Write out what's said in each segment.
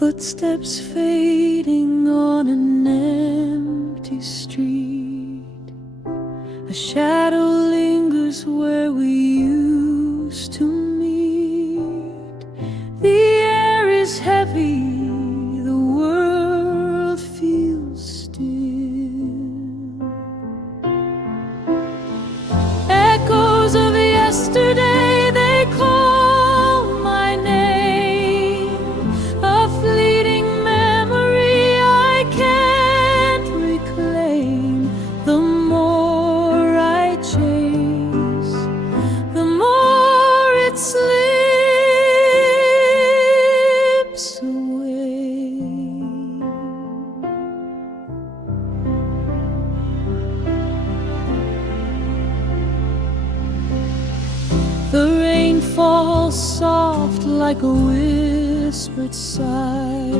Footsteps fading on an empty street. A shadow lingers where we used to meet. The air is heavy, the world feels still. Echoes of yesterday, they call my name. A fleeting memory I can't reclaim. The more I chase, the more it slips away. The rain falls soft like a whispered sigh.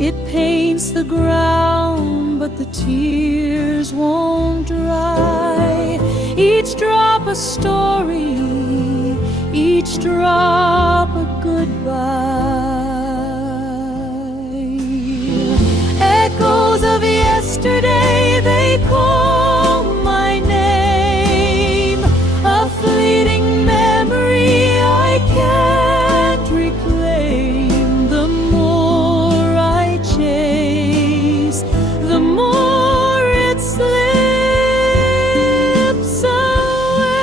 It paints the ground, but the tears won't dry. Each drop a story, each drop a goodbye. Echoes of yesterday, they call my name. A fleeting memory I can't reclaim. The more I chase, the more it slips away.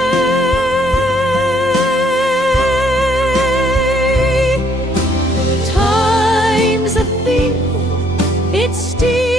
Time's a thief, it steals